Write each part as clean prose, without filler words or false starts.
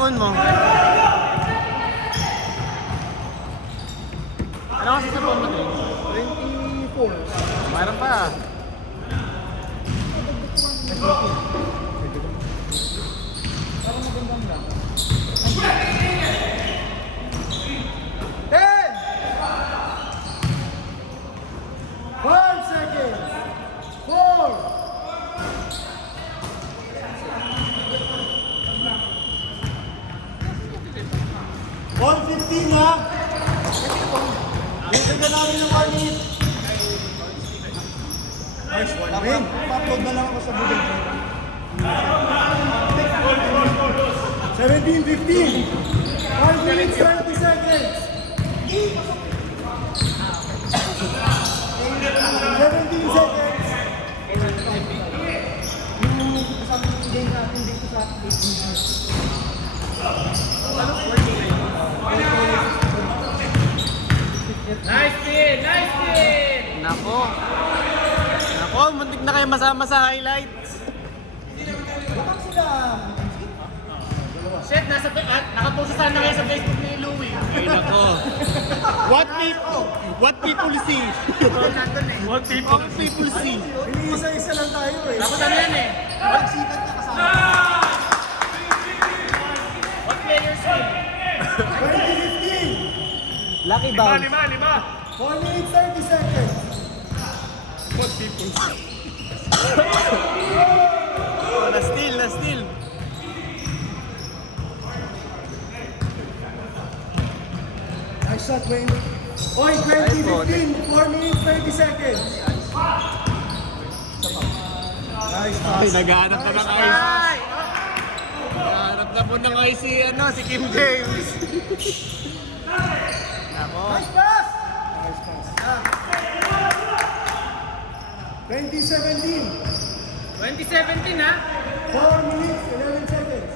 phone mo? Ano kasi sa phone mo, Dre? 24. Mayroon pa. Parang magandang lang. 5 seconds. 4. 1:15 ha? Dito na namin ng 1 minute. Nice one. Win. Pa-upload na lang ako sa Google Drive. 17:15. 5 minutes 30 seconds. 17 seconds. Yung kasama yung game natin dito sa Nice spin! Nice spin! Nako. Nako, muntik na kayo masama sa highlights. Bakit sila? Shit, nakapost sana kayo sa Facebook ni Louie. Ay, nako. What people see? What people? What people see? Iniisa-isa lang tayo eh. Tapos ano yan eh? Pagsikat na kasama. What players win? 20:15. Lucky bounce. Lima! 4 minutes 30 seconds. What people? Oh, na-steal, na-steal. Nice shot, Wayne. Oy, 20:15. 4 minutes 30 seconds. Nice pass. Ay, naghahanap na ng Nice ice. pass. Naghahanap na po ng ice si Kim James. Nako. Nice pass. Nice pass. 2017. 2017 ha? 4 minutes 11 seconds.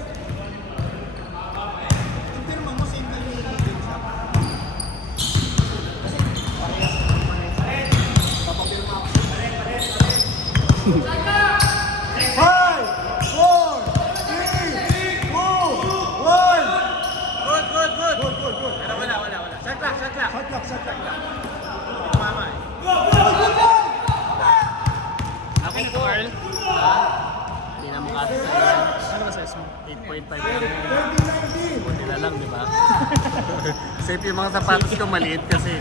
Five, four, three, two, one. Good! Good. Pero wala. Shot clock! Shot clock, shot clock. Mama eh. Ako po, Carl. Hindi na makasa sa ano ba size mo? 8.5 lang. 2019. Buti na lang, di ba? Safe yung mga sapatos ko maliit kasi.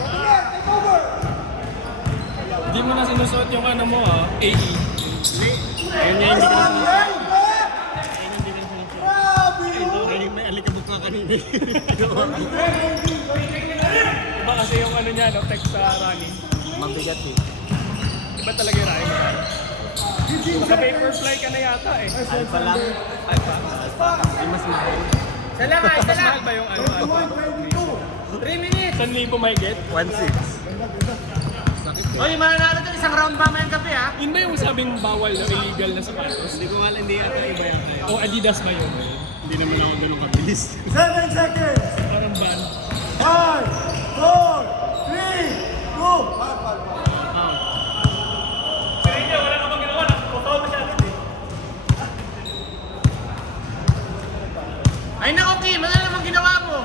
Take over. Hindi mo na sinusuot yung ano mo ha? AE. Hindi. Ayun niya hindi ko na Hey, ayun hindi ko na grabe yun. Ay, may alikabok ka kanina. Iba kasi yung ano niya, no? Text sa running. Mabigat eh. Iba talaga yung running. Naka paperfly ka na yata eh. Alpha lang. Alpha? Hindi mas mahal. Isa lang ha, isa lang. ba yung ano? 21, 22. 3 minutes! 1,000 may get? 1.6. Sakit eh. Oy, mananalo dyan isang round pa mayang gabi ha? Yun ba yung sabing bawal na illegal na sapatos? Hindi ko alam, hindi ata iba yata yun. O Adidas ba yun? Hindi naman ako ganun kabilis. 7 seconds. Parang ban. 5, 4, 3, 2. Ay nako Kim, ano naman ginawa mo?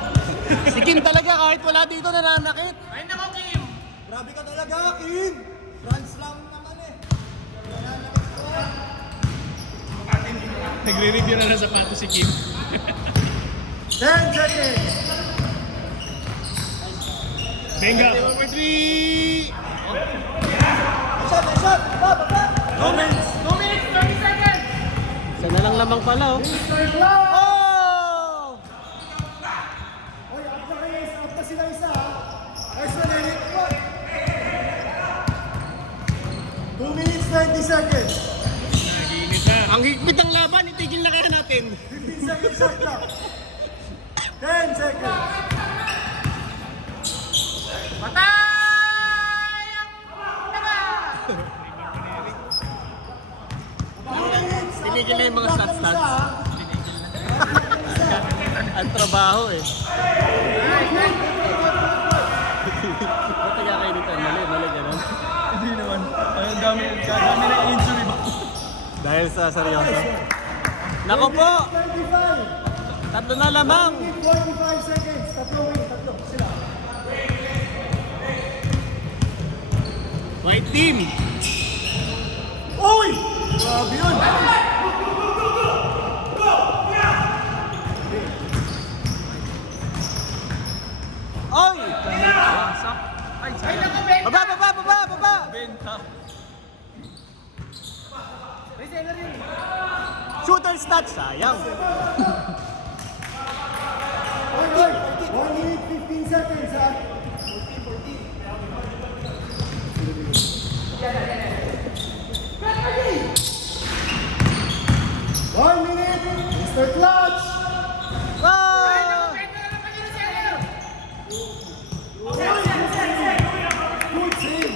Si Kim talaga kahit wala dito nananakit. Ay nako Kim! Grabe ka talaga, Kim. Grand Slam naman eh. Nagre-review na ng sapatos si Kim. 10 seconds. Benga! 3! Shot. Baba. 2 minutes. 2 minutes, 30 seconds! Isa na lang lamang pala oh. Oh! Oy, out na sila isa ha. Nice one, Eric. 2 minutes 20 seconds. Naginit na. Ang higpit ng laban, itigil na kaya natin. 15 seconds shot clock. 10 seconds. Patay! Ang taga! Tinigil na yung mga stats. Ang trabaho eh. Ba't taga kayo dito? Mali ganun. Hindi naman. Ay, ang dami na injury ba? Dahil sa seryoso. Nako po! 25. Tatlo na lamang! 45 seconds. Tatlo. Sila. White team! Uy! Grabe yun. Oy! Ay, sayang. Baba! Benta. Shooter stats! Sayang! Oy! 1 minute 15 seconds ha. 1 minute, Mr. Clutch! Ah! Good save!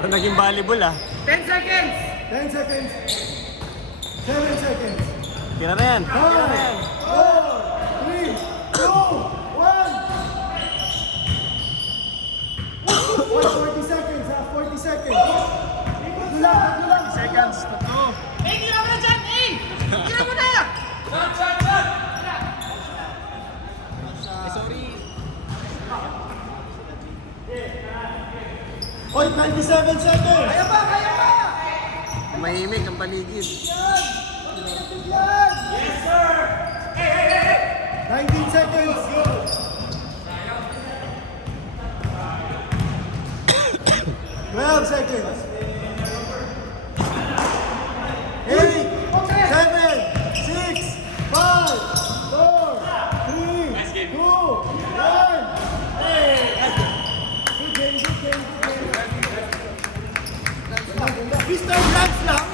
Ito naging volleyball ah. 10 seconds! 10 seconds. 7 seconds. Tira na yan. 5, 4, 3, 2, 1. 40 seconds ha, 40 seconds. Dulang. Seconds, tatlo. Oy, 27 seconds. Mahimik ang paligid. 19 seconds. Twelve seconds. 8, 7, 6, 5, 4, 3, 2, 1. Good game. Mr. Glance lang.